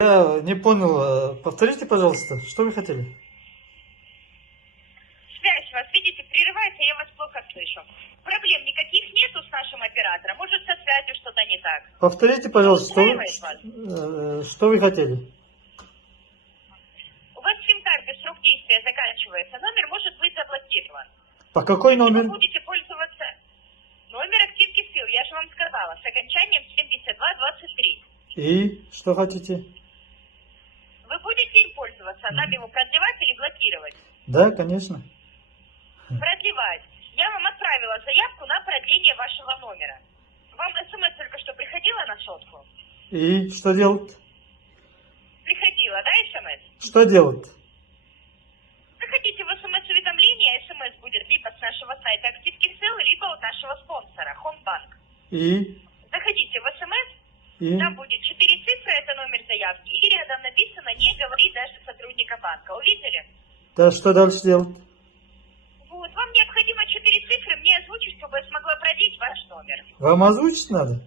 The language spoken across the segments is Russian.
Я не понял. Повторите, пожалуйста, что вы хотели? Связь вас, видите, прерывается, я вас плохо слышу. Проблем никаких нету с нашим оператором. Может, со связью что-то не так. Повторите, пожалуйста, Устраивает вас? что вы хотели? У вас в сим-карте срок действия заканчивается. Номер может быть заблокирован. По какой Если номер? вы будете пользоваться... Номер активки сил, я же вам сказала, с окончанием 7223. И что хотите? Вы будете им пользоваться, нам его продлевать или блокировать? Да, конечно. Продлевать. Я вам отправила заявку на продление вашего номера. Вам смс только что приходила на сотку? И что делать? Приходила, да, смс? Что делать? Заходите в смс-уведомление, смс будет либо с нашего сайта Активки Сил, либо от нашего спонсора, Хомбанк. И? Заходите в смс, И? там будет 4 цифры, это номер заявки, и рядом написано «Не говори даже сотрудника банка». Увидели? Да, что дальше делать? Вот, вам необходимо 4 цифры мне озвучить, чтобы я смогла продлить ваш номер. Вам озвучить надо?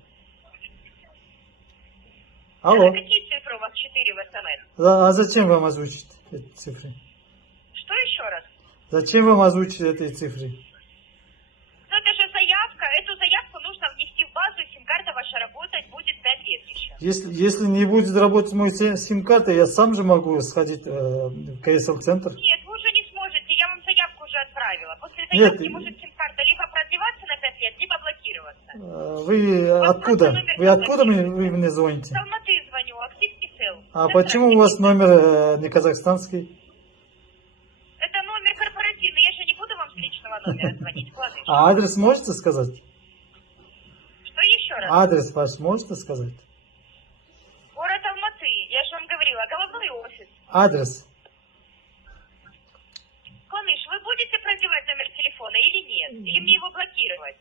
Алло. Какие цифры у вас 4 в смс? А зачем вам озвучить эти цифры? Что еще раз? Зачем вам озвучить эти цифры? Ну это же заявка, эту заявку нужно внести в базу, и сим-карта ваша работать будет 5 лет еще. Если не будет работать мой сим-карта, я сам же могу сходить в КСЛ-центр. Нет, вы уже не сможете, я вам заявку уже отправила. После Нет. заявки может сим-карта либо продлеваться на 5 лет, либо блокироваться. Вы откуда? Вы откуда вы мне С звоните? Алматы звоню, Активки Сил. А почему у вас номер не казахстанский? Это номер корпоративный, я же не буду вам с личного номера звонить, Владыч. А адрес можете сказать? Что еще раз? Адрес ваш можете сказать? Город Алматы, я же вам говорила, головной офис. Адрес. Коныш, вы будете продлевать номер телефона или нет? Или мне его блокировать?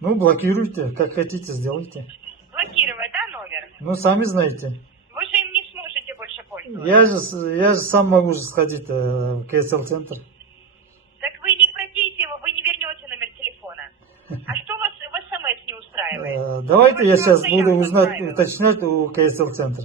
Ну, блокируйте, как хотите, сделайте. Блокировать, да, номер? Ну, сами знаете. Вы же им не сможете больше пользоваться. Я же сам могу сходить в КСЛ-центр. Так вы не продлите его, вы не вернете номер телефона. А что вас в СМС не устраивает? Давайте я Почему сейчас заявку буду отправила? уточнять у КСЛ-центра.